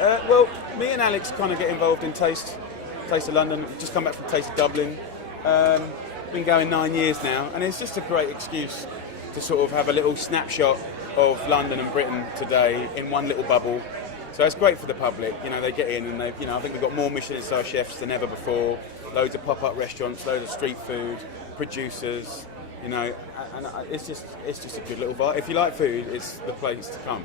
Well, me and Alex kind of get involved in Taste of London. We've just come back from Taste of Dublin. Been going 9 years now, and it's just a great excuse to sort of have a little snapshot of London and Britain today in one little bubble. So it's great for the public. You know, they get in and I think we've got more Michelin-star chefs than ever before. Loads of pop-up restaurants, loads of street food, producers. You know, and it's just a good little vibe. If you like food, it's the place to come.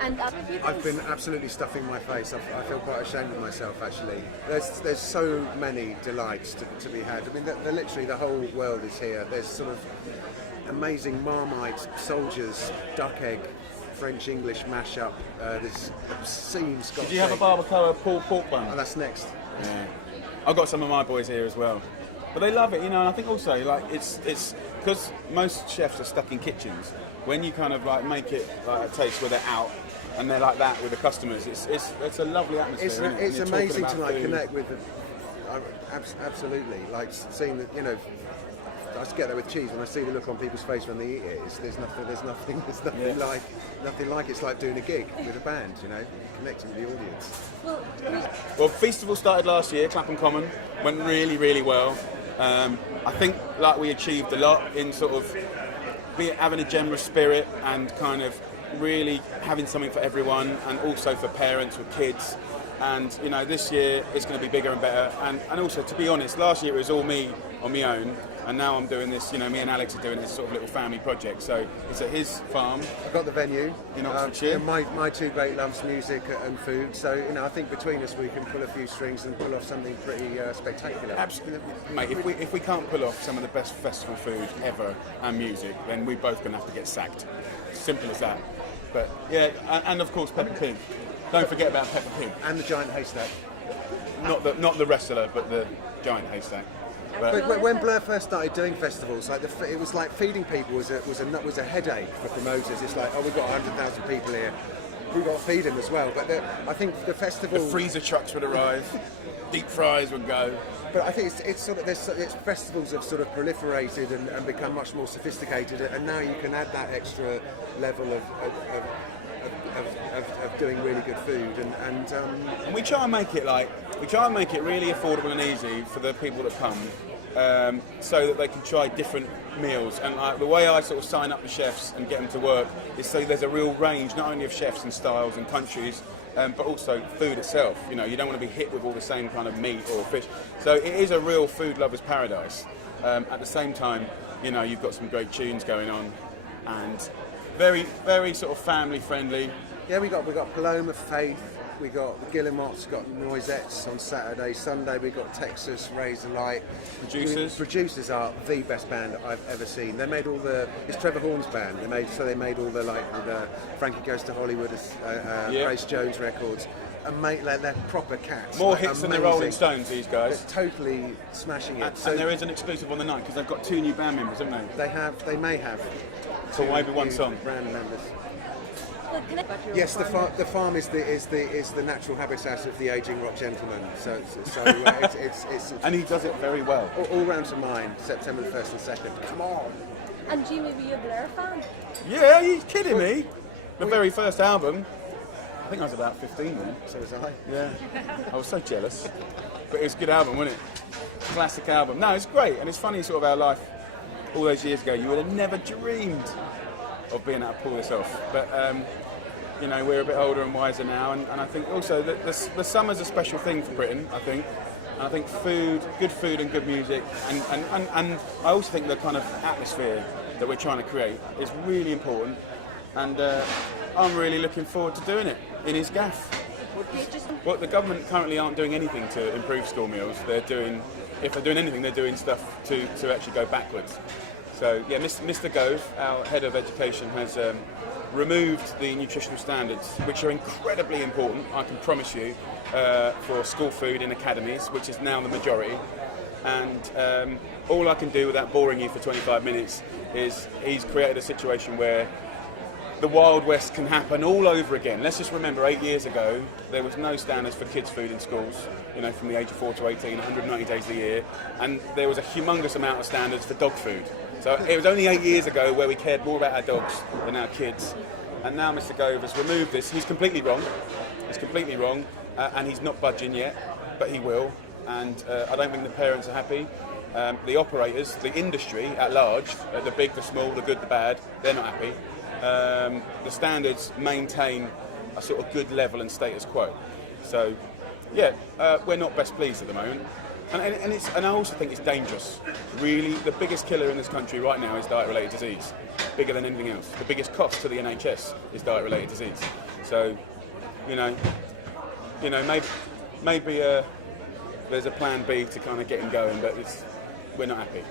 And I've been absolutely stuffing my face. I feel quite ashamed of myself, actually. There's so many delights to be had. I mean, they're literally the whole world is here. There's sort of amazing Marmite, soldiers, duck egg, French-English mashup. There's obscene Scotch. Did you have a barbacoa pulled pork bun? Oh, that's next. Yeah. I've got some of my boys here as well. But they love it, you know, and I think also, like, it's because most chefs are stuck in kitchens. When you kind of, like, make it like a taste where they're out, and they're like that with the customers. It's a lovely atmosphere. It's amazing to like connect with them. Absolutely, like seeing the, you know, I just get that with cheese when I see the look on people's face when they eat it. There's nothing like it's like doing a gig with a band, you know, connecting with the audience. Well, Feastival started last year, Clapham Common, went really, really well. I think like we achieved a lot in sort of having a generous spirit and kind of really having something for everyone, and also for parents with kids. And you know, this year it's going to be bigger and better. And also, to be honest, last year it was all me on my own, and now I'm doing this. You know, me and Alex are doing this sort of little family project. So it's at his farm. I've got the venue in Oxfordshire. My two great loves, music and food. So you know, I think between us we can pull a few strings and pull off something pretty spectacular. Absolutely, mate. If we can't pull off some of the best festival food ever and music, then we're both going to have to get sacked. Simple as that. But yeah, and of course Peppa Pig. Don't forget about Peppa Pig. And the giant haystack. Not the wrestler, but the giant haystack. But when Blur first started doing festivals, like it was like feeding people was a headache for promoters. It's like, oh, we've got 100,000 people here, we've got to feed them as well. But I think the festival, the freezer trucks would arrive, deep fries would go. But I think it's sort of it's festivals have sort of proliferated and become much more sophisticated, and now you can add that extra level of doing really good food, and we try and make it really affordable and easy for the people that come, so that they can try different meals. And like the way I sort of sign up the chefs and get them to work is so there's a real range, not only of chefs and styles and countries, but also food itself. You know, you don't want to be hit with all the same kind of meat or fish. So it is a real food lover's paradise. At the same time, you know, you've got some great tunes going on, and very, very sort of family friendly. Yeah, we got Paloma, Faith, we got the Guillemots, got Noisettes on Saturday, Sunday we got Texas, Razorlight. Producers are the best band I've ever seen. They made it's Trevor Horn's band. They made all the Frankie Goes to Hollywood, Grace Jones records. And they're proper cats. More hits than the Rolling Stones, these guys. They're totally smashing it. And there is an exclusive on the night because they've got 2 new band members, haven't they? They may have. So maybe one song. Brand members. Yes, the farm is the natural habitat of the ageing rock gentleman. So it's and he does it very well. All round to mine, September the 1st and 2nd. Come on. And Jimmy, were you a Blur fan? Yeah, are you kidding me? The very first album. I think I was about 15 then. So was I. Yeah. I was so jealous. But it was a good album, wasn't it? Classic album. No, it's great, and it's funny sort of our life all those years ago. You would have never dreamed of being able to pull this off. But you know, we're a bit older and wiser now, and I think also that the summer's a special thing for Britain, I think. And I think good food and good music, and I also think the kind of atmosphere that we're trying to create is really important, and I'm really looking forward to doing it in his gaff. Well, the government currently aren't doing anything to improve school meals. If they're doing anything, they're doing stuff to actually go backwards. So yeah, Mr. Gove, our head of education, has removed the nutritional standards, which are incredibly important, I can promise you, for school food in academies, which is now the majority. And all I can do without boring you for 25 minutes is he's created a situation where the Wild West can happen all over again. Let's just remember 8 years ago, there was no standards for kids' food in schools, you know, from the age of 4 to 18, 190 days a year. And there was a humongous amount of standards for dog food. So it was only 8 years ago where we cared more about our dogs than our kids. And now Mr. Gove has removed this. He's completely wrong. It's completely wrong, and he's not budging yet, but he will. And I don't think the parents are happy. The operators, the industry at large, the big, the small, the good, the bad, they're not happy. The standards maintain a sort of good level and status quo. So, yeah, we're not best pleased at the moment. And I also think it's dangerous. Really, the biggest killer in this country right now is diet-related disease, bigger than anything else. The biggest cost to the NHS is diet-related disease. So, maybe there's a plan B to kind of get him going, but we're not happy.